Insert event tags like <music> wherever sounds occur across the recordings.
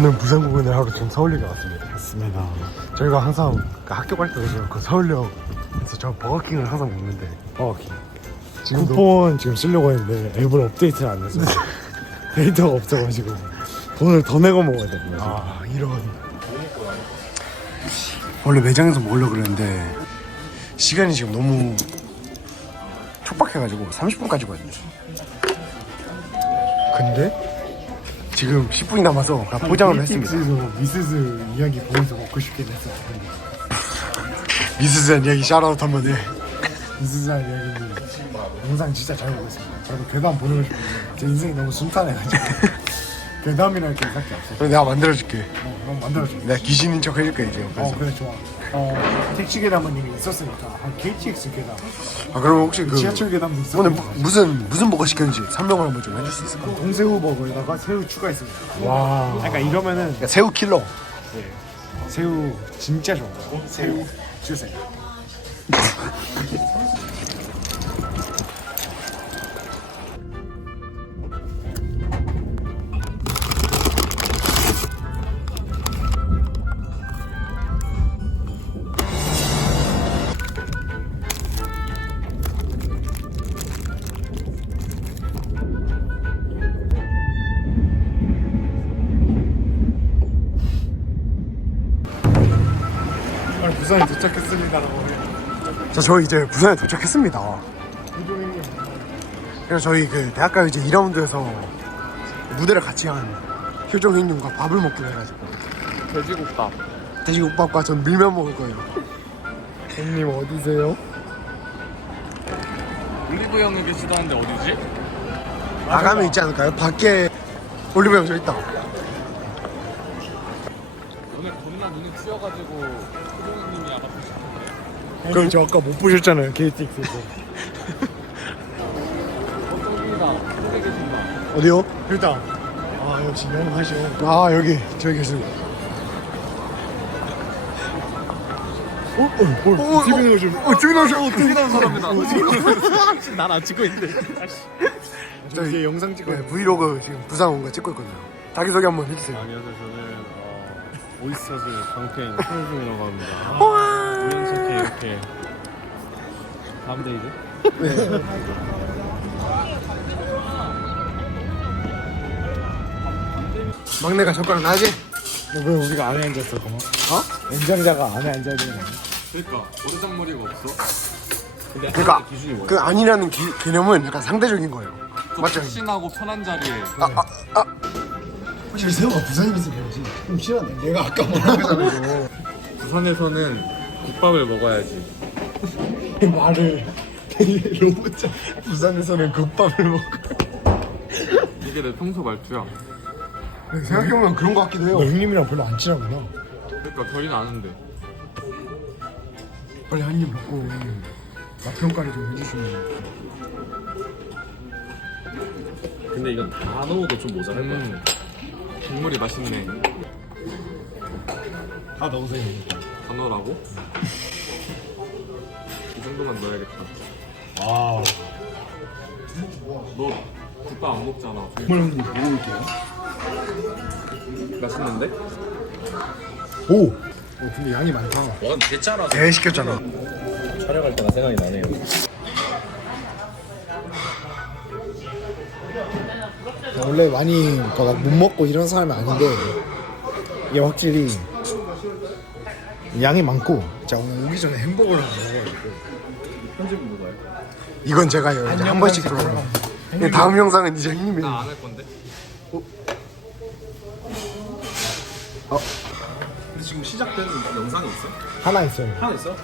오늘 부산 공연을 하러 지금 서울역에 왔습니다. 맞습니다. 저희가 항상 그 학교 갈 때도 그 서울역에서 저 버거킹을 항상 먹는데 버거킹. 지금도 쿠폰 지금 쓰려고 했는데 앱을 업데이트를 안 해서 <laughs> 데이터가 없어가지고 돈을 더 내고 먹어야 됩니다. 아 이런 원래 매장에서 먹으려고 그랬는데 시간이 지금 너무 촉박해가지고 30분까지 거든요 근데 지금 10분이 남아서 그냥 포장을 했습니다 서 미스즈 이야기 보면서 먹고 싶긴 했어. 미스즈한 이야기 샤라웃 한번 해 미스즈 이야기는 영상 진짜 잘 보고 있습니다. 저도 괴담 보내고 싶은데 제 인생이 너무 순탄해가지고 괴담이라는 게 밖에 없어. 그럼 내가 만들어줄게 어, 그럼 만들어줄게. 내가 귀신인 척 해줄게 이제 어 옆에서 그래 좋아. 어 택시 괴담은 이미 있었으니까 한 KTX 괴담, 아 그럼 혹시 그 지하철 괴담도 오늘 있었고 무, 무슨 무슨 버거 시켰는지 설명을 한번 좀 해줄 수 있을까? 동새우 버거에다가 새우 추가했습니다. 와. 그러니까 이러면은 새우 킬러 새우 진짜 좋아요. 새우 주세요. 부산에 도착했습니다라고. 자, 저희 이제 부산에 도착했습니다. 그래서 저희 그 대학가 이제 2라운드에서 무대를 같이 한 효정 형님과 밥을 먹기로 해가지고 돼지국밥 돼지국밥과 전 밀면 먹을 거예요. 형님 어디세요? 올리브영에 계시도 하는데 어디지? 나가면 있지 않을까요? 밖에 올리브 영 저 있다. 오늘 겁나 눈이 추여가지고 호동님이 아마 그럼 저 아까 못 보셨잖아요 KTX에서. 호동이가 호동에 계신다 어디요? 일단 아 역시 영하셔. 아 여기 저기 계십니다. 어? 어? 뭘? TV 나오죠? 어, TV 나오셔. TV 나온 사람이다 난안 찍고 있는데 저희 영상 찍어요. 네, 브이로그 지금 부산 온 거 찍고 있거든요. 자기소개 한번 해주세요. 안녕하세요 저는 어, 오이스터즈 강팬 손흥민이라고 합니다 우연찮게 이렇게 다음 데이즈? 막내가 젓가락 나지? 왜 우리가 안에 앉았어 그만? 어? 연장자가 안에 앉아야 되는 거 아니야? 그러니까 오르장머리가 없어 근데 그러니까 기준이 뭐야? 그 아니라는 기, 개념은 약간 상대적인 거예요. 좀 맞죠? 푹신하고 편한 자리에 아, 아, 아. 확실히 새우가 부산이라서 그런지 좀 싫어하네. 내가 아까 뭐라고 했잖아. 부산에서는 국밥을 먹어야지 말을 되게 로봇자. 부산에서는 국밥을 먹고. 이게 내 평소 말투야 생각해보면 그런 거 같기도 너 해요. 형님이랑 별로 안 친하구나. 그러니까 결이는 아는데 빨리 한 입 먹고 맛 평가를 좀 해주시면. 근데 이건 다 넣어도 좀 모자랄 것 같아. 음 국물이 맛있네 다 넣으세요. 단어라고? 이 정도만 넣어야겠다 아. 너 국밥 안 먹잖아 형님 먹어볼게요. 맛있는데? 오. 어, 근데 양이 많다. 와, 대짜라 애 시켰잖아. 촬영할 때가 생각이 나네요. 원래 많이 그러니까 막못 먹고 이런 사람이 아닌데 이게 확실히 양이 많고 자 오늘 오기 전에 햄버거를 하나 먹어가지고 편집은 뭐가요? 이건 제가요. 이제 한 번씩 들어요. 네, 다음 영상은 이제 형님이. 나안 할 건데 근데 지금 시작된 영상이 있어? 하나 있어요 하나 있어?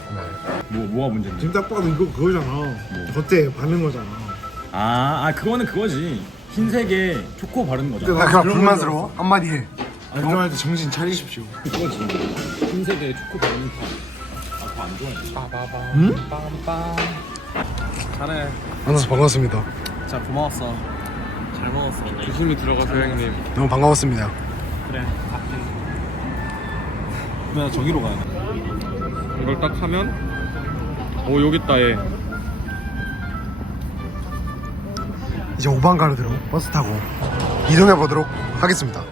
뭐 뭐가 문제인데? 지금 딱 봐도 이거 그거잖아 겉에 바른 거잖아 아, 아 그거는 그거지. 흰색에 초코 바른 거잖아. 아, 그럼 불만스러워? 한마디 해. 아 그럴 때 정신 차리십시오 그거지. 흰색에 초코 바른 파. 아, 그거 안 좋아해. 빰빰 잘해 만나서 반갑습니다. 자, 고마웠어. 잘 먹었어. 조심히 들어가세요 형님 너무 반가웠습니다. 그래. 나 저기로 가야 돼. 이걸 딱 하면 오 여기 있다 얘 이제 오방가르드로 버스 타고 이동해 보도록 하겠습니다.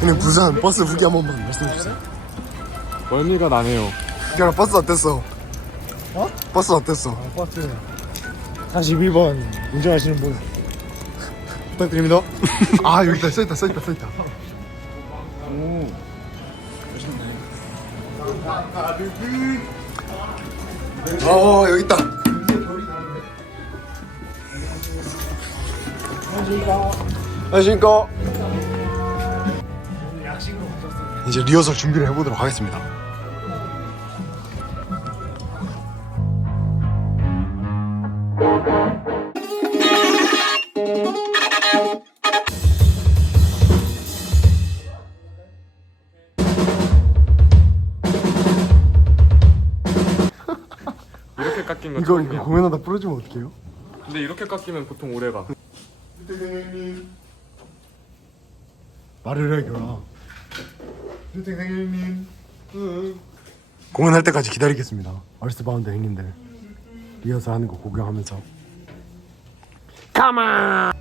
근데 부산 버스 후기 한 번만 말씀해 주세요. 멀미가 나네요. 그냥 버스 어땠어? 어? 버스 어땠어? 아, 버스 41번 운전하시는 분 부탁드립니다. <laughs> 아 여기다 써있다 써있다 써있다. 오. 멋있네. 어 여기 있다. 안녕하십니까. 이제 리허설 준비를 해보도록 하겠습니다. 깎인 거 이거 처음이야. 이거 공연하다 부러지면 어떡해요? 근데 이렇게 깎이면 보통 오래가. 말을 해줘라. 선생님. 공연할 때까지 기다리겠습니다. 얼스바운드 형님들 리허설 하는 거 구경하면서. 가만.